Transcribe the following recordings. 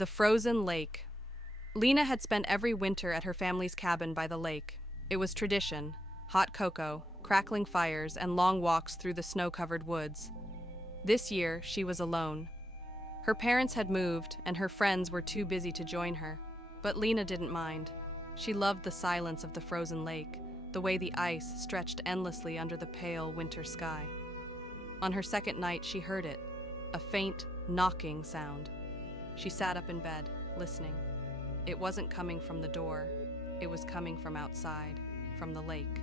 The frozen lake. Lena had spent every winter at her family's cabin by the lake. It was tradition: hot cocoa, crackling fires, and long walks through the snow-covered woods. This year, she was alone. Her parents had moved, and her friends were too busy to join her. But Lena didn't mind. She loved the silence of the frozen lake, the way the ice stretched endlessly under the pale winter sky. On her second night, she heard it, a faint, knocking sound. She sat up in bed, listening. It wasn't coming from the door. It was coming from outside, from the lake.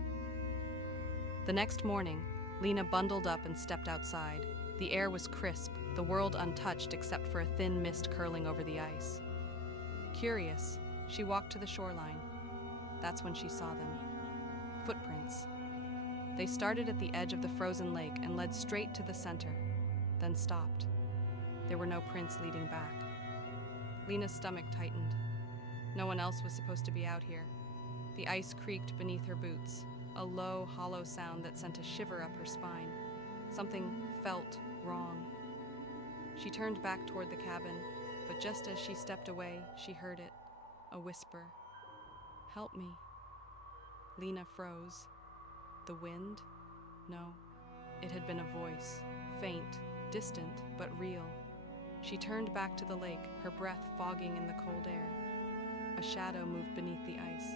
The next morning, Lena bundled up and stepped outside. The air was crisp, the world untouched except for a thin mist curling over the ice. Curious, she walked to the shoreline. That's when she saw them. Footprints. They started at the edge of the frozen lake and led straight to the center, then stopped. There were no prints leading back. Lena's stomach tightened. No one else was supposed to be out here. The ice creaked beneath her boots, a low, hollow sound that sent a shiver up her spine. Something felt wrong. She turned back toward the cabin, but just as she stepped away, she heard it, a whisper. "Help me." Lena froze. The wind? No. It had been a voice, faint, distant, but real. She turned back to the lake, her breath fogging in the cold air. A shadow moved beneath the ice.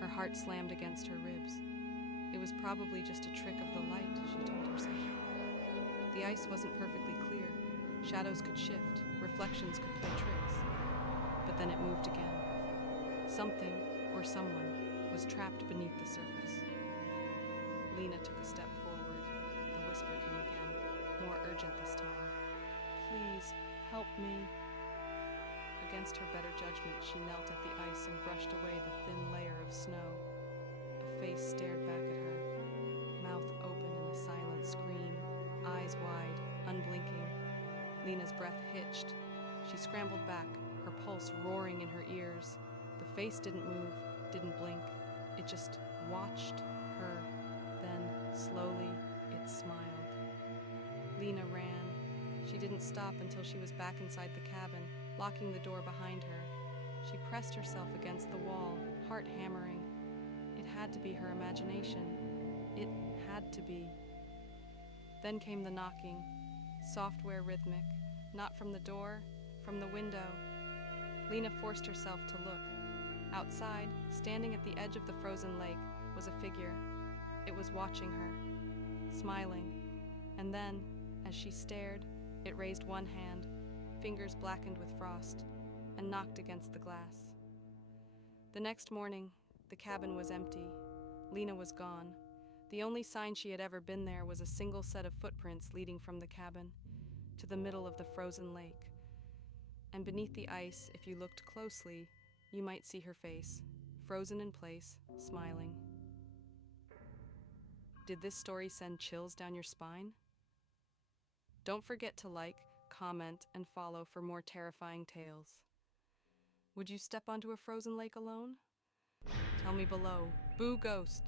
Her heart slammed against her ribs. It was probably just a trick of the light, she told herself. The ice wasn't perfectly clear. Shadows could shift, reflections could play tricks. But then it moved again. Something, or someone, was trapped beneath the surface. Lena took a step forward. The whisper came again, more urgent this time. "Please, help me." Against her better judgment, she knelt at the ice and brushed away the thin layer of snow. A face stared back at her, mouth open in a silent scream, eyes wide, unblinking. Lena's breath hitched. She scrambled back, her pulse roaring in her ears. The face didn't move, didn't blink. It just watched her. Then, slowly, it smiled. Lena ran. She didn't stop until she was back inside the cabin, locking the door behind her. She pressed herself against the wall, heart hammering. It had to be her imagination. It had to be. Then came the knocking, software rhythmic, not from the door, from the window. Lena forced herself to look. Outside, standing at the edge of the frozen lake, was a figure. It was watching her, smiling. And then, as she stared, it raised one hand, fingers blackened with frost, and knocked against the glass. The next morning, the cabin was empty. Lena was gone. The only sign she had ever been there was a single set of footprints leading from the cabin to the middle of the frozen lake. And beneath the ice, if you looked closely, you might see her face, frozen in place, smiling. Did this story send chills down your spine? Don't forget to like, comment, and follow for more terrifying tales. Would you step onto a frozen lake alone? Tell me below. Boo Ghost!